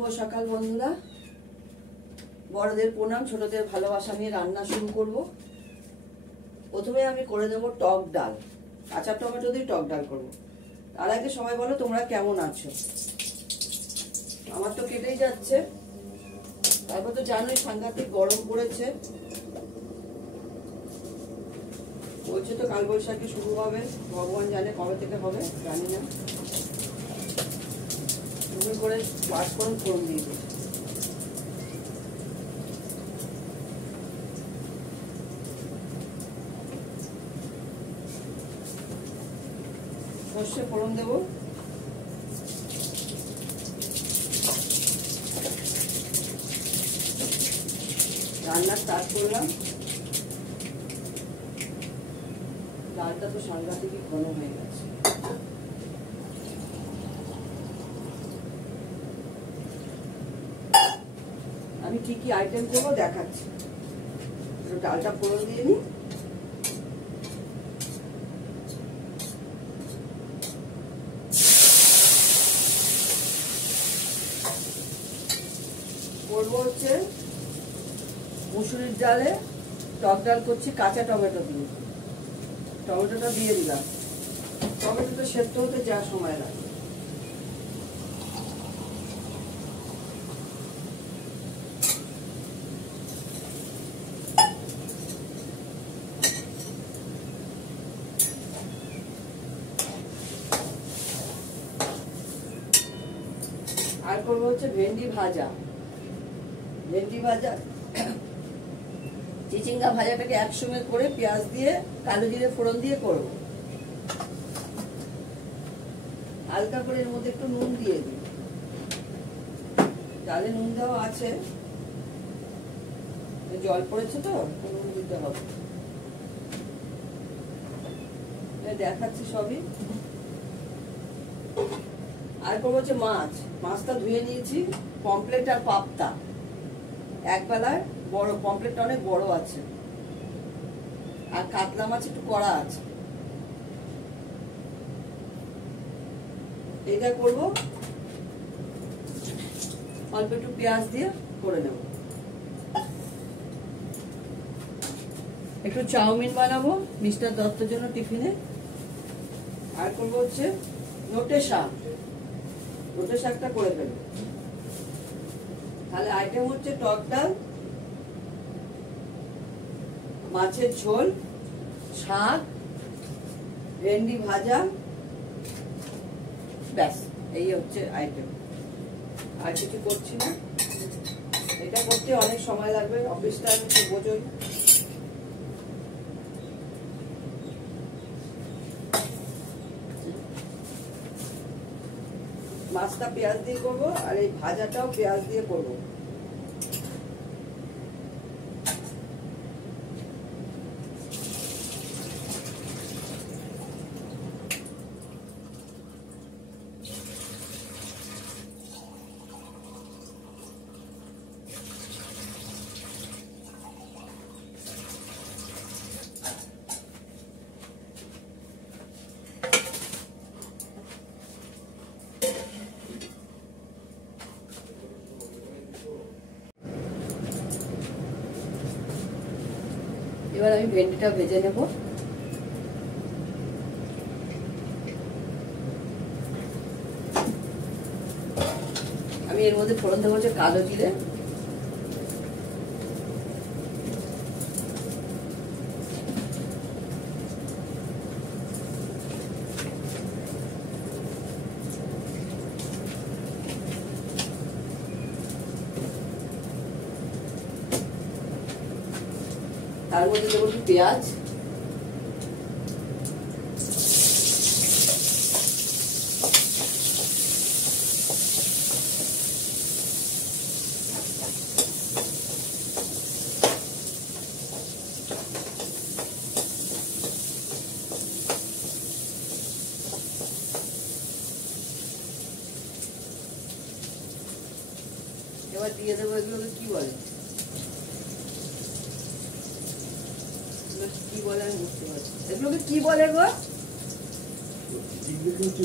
শুভ সকাল বন্ধুরা। বড়দের প্রণাম, ছোটদের ভালোবাসা নিয়ে রান্না শুরু করব। প্রথমে আমি করে দেব টক ডাল, কাঁচা টমেটো দিয়ে টক ডাল করব। তার আগে সবাই বলো তোমরা কেমন আছো। আমার তো কেটেই যাচ্ছে, তারপর তো জানোই সাংঘাতিক গরম পড়েছে। বলছে তো কালবৈশাখী শুরু হবে, ভগবান জানে কবে থেকে হবে, জানি না। তুমি করে পাঁচফোড়ন ফোড়ন দিয়ে দিই। সর্ষে ফোড়ন দেবো, রান্না স্টার্ট করলাম। ডালটা তো সাংঘাতিকই ঘন হয়ে গেছে। আমি কি কি আইটেম করবো দেখাচ্ছি। ডালটা ফোড়ন দিয়ে নিই। করবো হচ্ছে মুসুরির ডালে টক ডাল করছি কাঁচা টমেটো দিয়ে। টমেটোটা দিয়ে দিলাম। টমেটোটা সেদ্ধ হতে যা সময় লাগে। আর করবো হচ্ছে ভেন্ডি ভাজা। ভেন্ডি ভাজা চিচিঙ্গা ভাজাটাকে একসঙ্গে করে পেঁয়াজ দিয়ে কালো জিরে ফোড়ন দিয়ে করব। হালকা করে এর মধ্যে একটু নুন দিয়ে দিই। ডালে নুন দেওয়া আছে, জল পড়েছে তো নুন দিতে হবে। দেখাচ্ছি সবই। আর করবো হচ্ছে মাছ। মাছটা ধুয়ে নিয়েছি, পমফ্লেট আর পাবদা। এক বেলায় বড় পমফ্লেটটা অনেক বড় আছে, আর কাতলা মাছ একটু কড়া আছে। এইটা করবো অল্প একটু পেঁয়াজ দিয়ে করে নেব। একটু চাউমিন বানাবো মিস্টার দত্তের জন্য টিফিনে। আর করবো হচ্ছে নোটে শাক। নোটে শাকটা করে ফেলবো। তাহলে আইটেম হচ্ছে টক ডাল, মাছের ঝোল, শাক, ভেন্ডি ভাজা, ব্যাস এই হচ্ছে আইটেম। আর কিছু করছি না। এটা করতে অনেক সময় লাগবে, অফিস টাইম তো বোঝোই। মাছটা পেঁয়াজ দিয়ে করবো, আর এই ভাজাটাও পেঁয়াজ দিয়ে করবো। এবার আমি ভেন্ডিটা ভেজে নেব। আমি এর মধ্যে ফোড়ন দেবো হচ্ছে কালো জিরে, তার মধ্যে দেবো একটু পেঁয়াজ, এবার দিয়ে দেবো এগুলোকে কি বলে, কি বলে আমি বুঝতে পারছি। এগুলোকে কি বলে গো?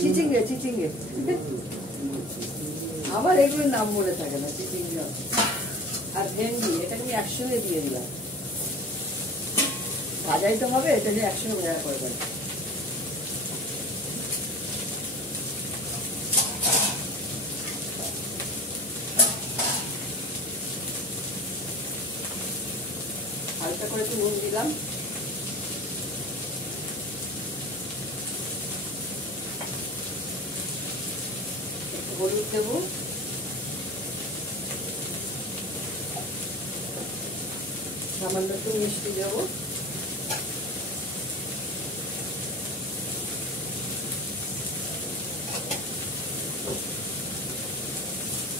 চিচিঙ্গে। আমার এগুলোর নাম মনে থাকে না। চিচিঙ্গা আর ভেন্ডি এটাকে আমি একসঙ্গে দিয়ে দিলাম, ভাজাই তো হবে, এটা নিয়ে একসঙ্গে ভাজা করে দেবো। হালকা করে একটু নুন দিলাম, একটু হলুদ দেবো, সামান্য একটু মিষ্টি দেবো,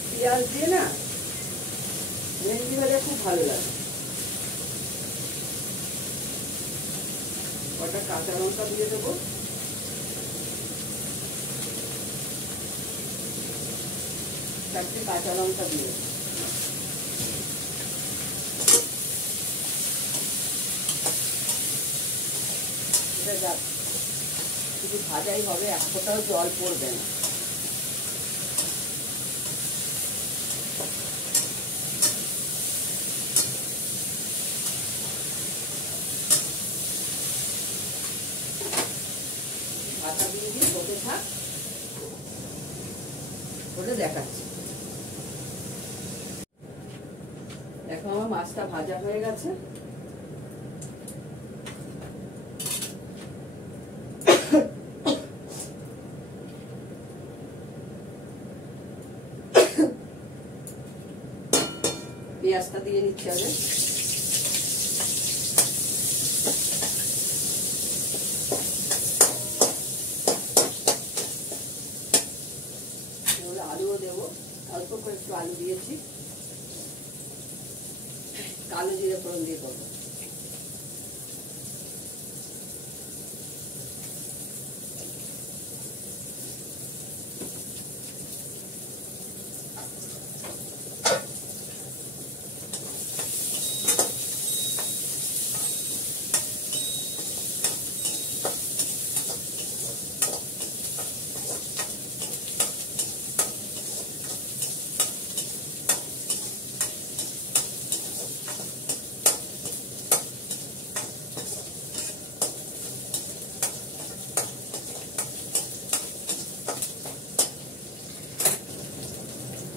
পেঁয়াজ দিয়ে না ভেন্ডি ভাজা খুব ভালো লাগে। কটা কাঁচা লঙ্কা দিয়ে দেবো, চারটে কাঁচা লঙ্কা দিয়ে শুধু ভাজাই হবে, এক ফোঁটাও জল পড়বে না। ঢাকা দিয়ে দিয়ে হতে থাক, ওটা দেখাচ্ছি। দেখো আমার মাছটা ভাজা হয়ে গেছে। পেঁয়াজটা দিয়ে নিচ্ছি আগে। আলুও দেবো, অল্প করে একটু আলু দিয়েছি, কালো জিরে ফোড়ন দিয়ে করবো।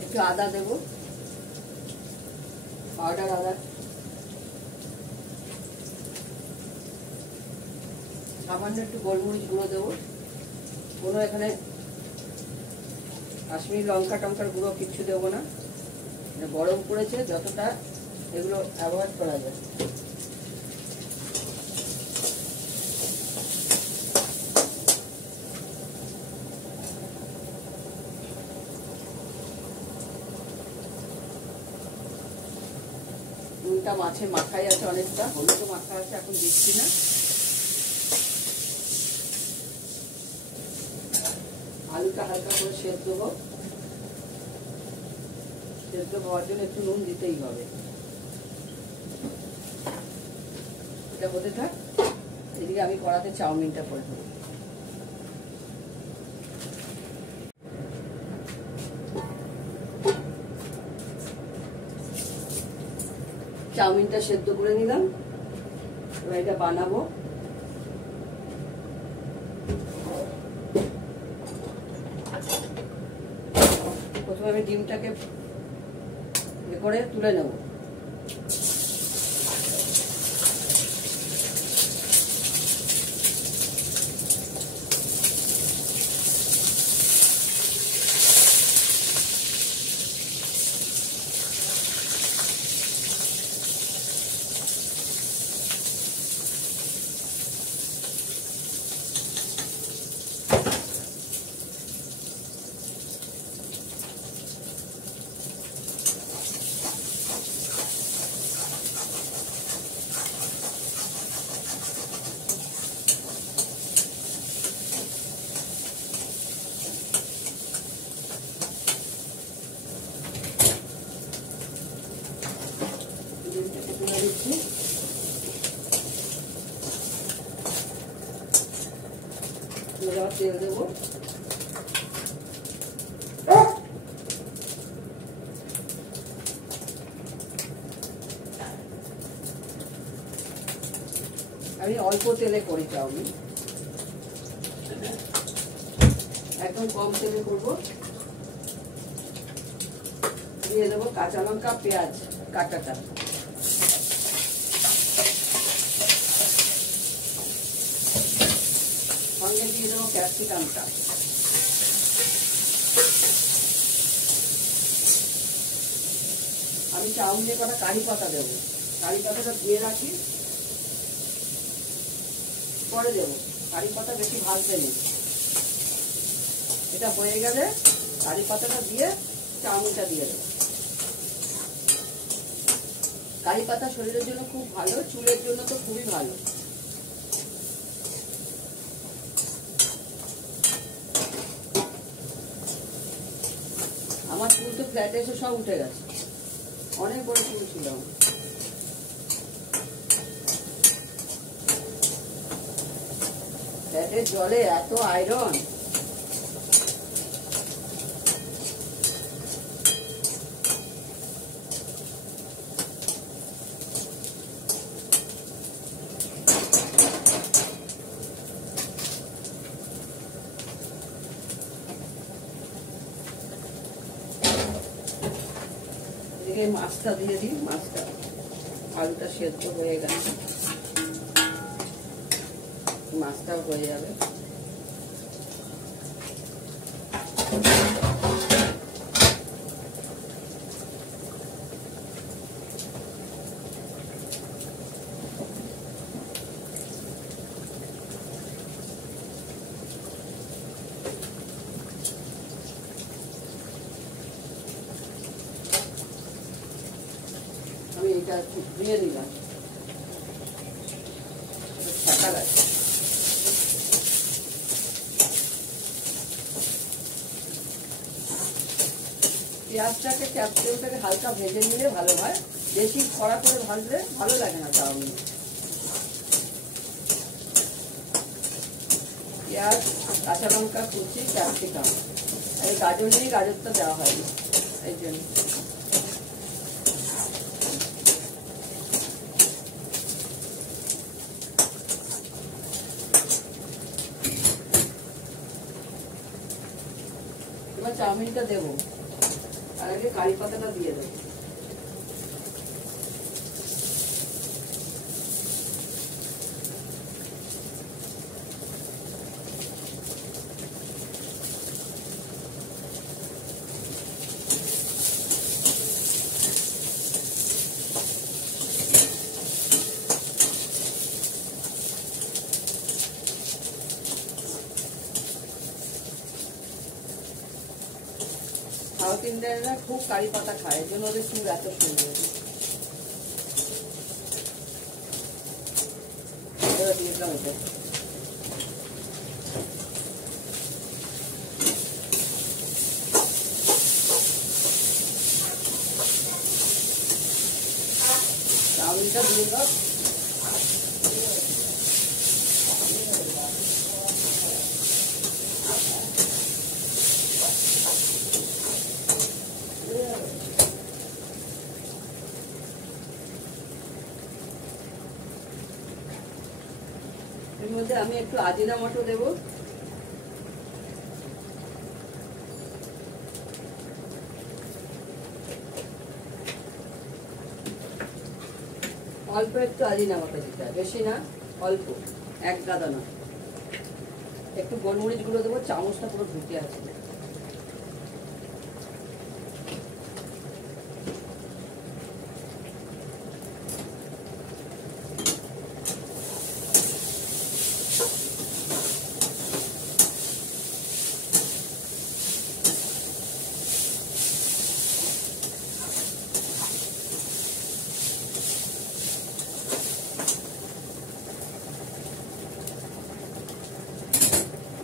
একটু আদা দেবো, পাউডার আদা, সামান্য একটু গোলমরিচ গুঁড়ো দেবো। কোনো এখানে কাশ্মীরি লঙ্কা টঙ্কার গুঁড়ো কিচ্ছু দেবো না, গরম পড়েছে, যতটা এগুলো অ্যাভয়েড করা যায়। নুনটা মাছে মাখাই আছে অনেকটা, হলুদও মাখা আছে, এখন দিচ্ছি না। আলুটা হালকা করে সেদ্ধ হোক, সেদ্ধ হওয়ার জন্য একটু নুন দিতেই হবে। এটা হতে থাক, এদিকে আমি কড়াতে চাউমিনটা করে দেবো। চাউমিনটা সেদ্ধ করে নিলাম, এবার এটা বানাবো। প্রথমে আমি ডিমটাকে করে তুলে নেব। দিচ্ছি, তেল দেবো। আমি অল্প তেলে করি চাউমিন, একদম কম তেলে করবো। দিয়ে দেবো কাঁচা লঙ্কা, পেঁয়াজ কাটাটা, সঙ্গে দিয়ে দেবো ক্যাপসিকামটা। আমি চাউমিনে কটা কারি পাতা দেবো, কারি পাতাটা ধুয়ে রাখি, পরে দেবো। কারি পাতা বেশি ভাজতে নেই। এটা হয়ে গেলে কারি পাতাটা দিয়ে চাউমিনটা দিয়ে দেবো। কারি পাতা শরীরের জন্য খুব ভালো, চুলের জন্য তো খুবই ভালো। আমার চুল তো ফ্ল্যাটে এসে সব উঠে গেছে, অনেক বড় চুল ছিল। ফ্ল্যাটের জলে এত আয়রন, মাছটা দিয়ে দিই। মাছটা আলুটা সেদ্ধ হয়ে গেছে, মাছটাও হয়ে যাবে। আমি এটা ধুয়ে দিলাম, ছাকা লাগছে। পেঁয়াজটাকে ক্যাপসিকামটাকে হালকা ভেজে নিলে ভালো হয়, বেশি কড়া করে ভাজলে ভালো লাগে না চাউমিন। পেঁয়াজ, কাঁচা লঙ্কা কুচি, ক্যাপসিকাম, এই গাজর নিয়ে গাজরটা দেওয়া হয়নি এই জন্য। এবার চাউমিনটা দেবো, আর আগে কারি পাতাটা দিয়ে দেবো। সাউথ ইন্ডিয়ানরা খুব কারি পাতা খায়, এই জন্য ওদের চুল এত সুন্দর। দিয়ে দিলাম এটা, চাউমিনটা দিয়ে দাও। এর মধ্যে আমি একটু আজিনামোটো দেবো, অল্প একটু আজিনামোটো দিতে হয়, বেশি না, অল্প, এক গাদা না। একটু গোলমরিচ গুঁড়ো দেবো, চামচটা পুরো ঢুকে আছে।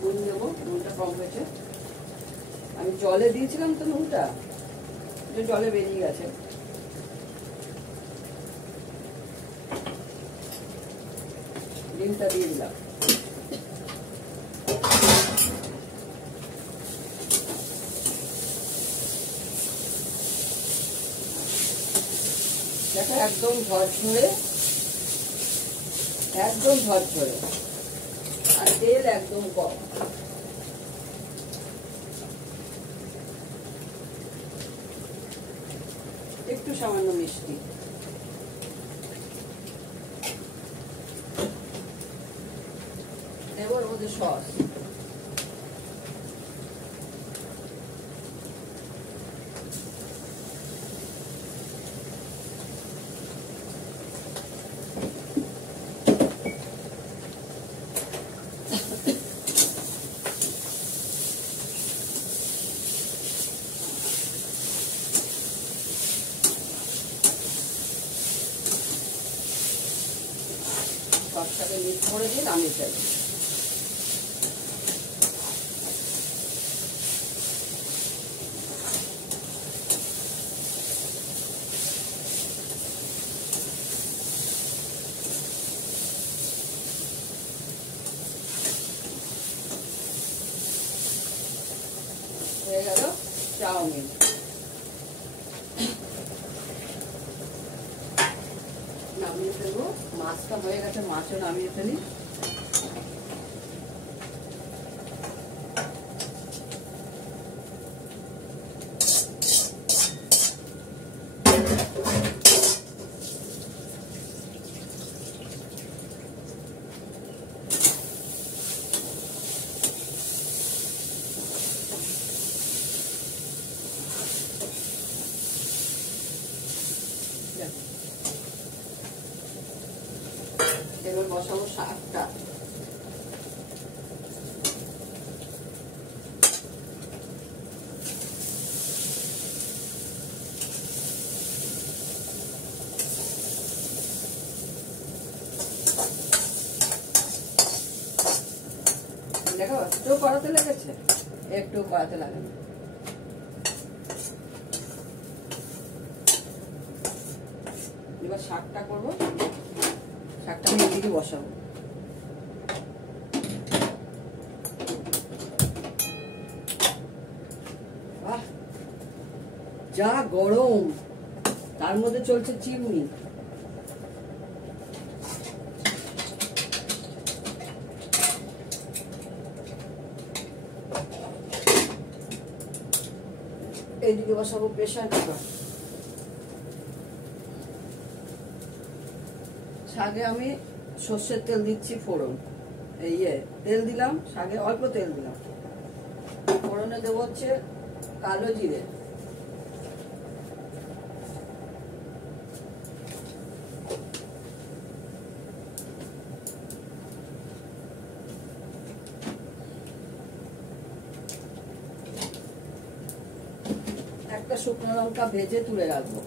নুন দেবো, নুনটা কম হয়েছে। আমি জলে দিয়েছিলাম তো নুনটা, জলে বেরিয়ে গেছে। ডিমটা দিয়ে দিলাম। দেখো একদম ঝরঝরে একদম ঝরঝরে, আর তেল একদম কম। একটু সামান্য মিষ্টি, দেবো ওর মধ্যে সস। সসটাকে মিক্স করে দিয়ে নামিয়ে ফেলবো। হয়ে গেল চাউমিন। নামিয়ে ফেলবো। মাছটা হয়ে গেছে, মাছও নামিয়ে ফেলি। এবার বসাবো শাকটা। দেখো একটু কড়াতে লেগেছে, একটু কড়াতে লাগে না। এবার শাকটা করবো, শাকটা আমি এদিকে বসাবো। যা গরম, তার মধ্যে চলছে চিমনি। এইদিকে বসাবো প্রেসার কুকার। শাকে আমি সর্ষের তেল দিচ্ছি ফোড়ন, তেল দিলাম, শাকে অল্প তেল দিলাম। ফোড়নে দেবো হচ্ছে কালো জিরে, একটা শুকনো লঙ্কা ভেজে তুলে রাখবো।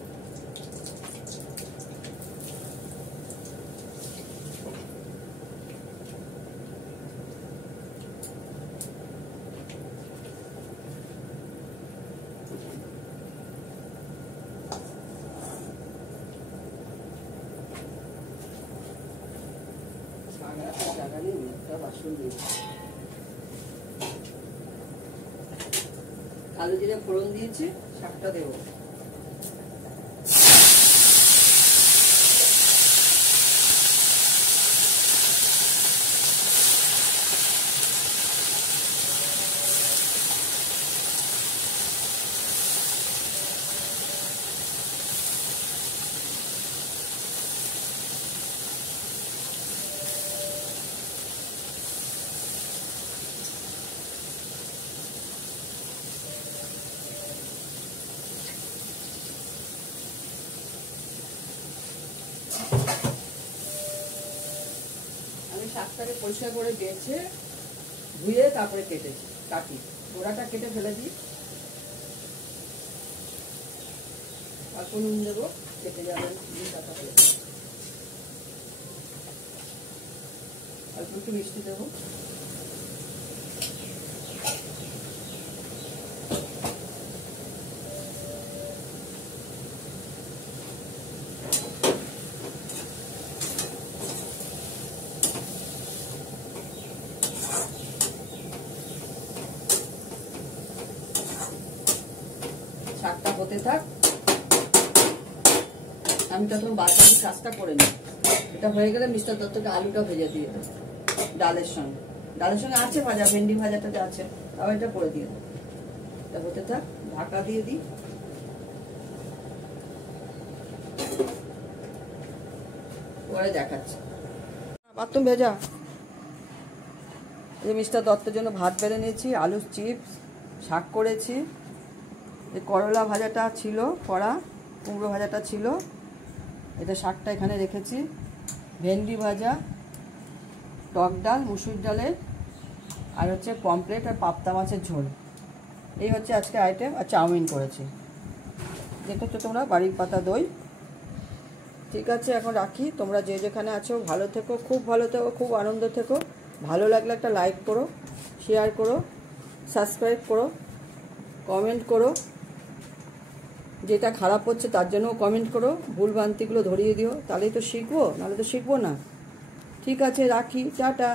কালো জিরে ফোড়ন দিয়েছি, শাকটা দেবো। শাকটাকে পরিষ্কার করে বেছে ধুয়ে তারপরে কাটি। গোড়াটা কেটে ফেলে দিই। অল্প নুন দেবো, কেটে যাবেন। অল্প একটু মিষ্টি দেবো। শাকটা হতে থাক। আমি তখন বাদ বাকি কাজটা করে নিই। এটা হয়ে গেলে মিস্টার দত্তকে আলুটা ভেজে দিয়ে দেবো ডালের সঙ্গে। ডালের সঙ্গে আছে ভাজা, ভেন্ডি ভাজাটা যে আছে, তাও এটা করে দিয়ে দেবো। এটা হতে থাক, ঢাকা দিয়ে দিই। পরে দেখাচ্ছি। বাথরুম ভেজা। এই মিস্টার দত্তের জন্য ভাত বেড়ে নিয়েছি, আলুর চিপস, শাক করেছি, এই করলা ভাজাটা ছিল করা, কুমড়ো ভাজাটা ছিল, এটা শাকটা এখানে রেখেছি, ভেন্ডি ভাজা, টক ডাল মুসুর ডালের, আর হচ্ছে পমফ্রেট আর পাবদা মাছের ঝোল। এই হচ্ছে আজকে আইটেম। আর চাউমিন করেছি, দেখেছো তোমরা, বাড়ির পাতা দই। ঠিক আছে, এখন রাখি। তোমরা যে যেখানে আছো ভালো থেকো, খুব ভালো থেকো, খুব আনন্দ থেকো। ভালো লাগলে একটা লাইক করো, শেয়ার করো, সাবস্ক্রাইব করো, কমেন্ট করো। যেটা খারাপ হচ্ছে তার জন্যও কমেন্ট করো, ভুলভ্রান্তিগুলো ধরিয়ে দিও, তাহলেই তো শিখবো, নাহলে তো শিখবো না। ঠিক আছে, রাখি, টাটা।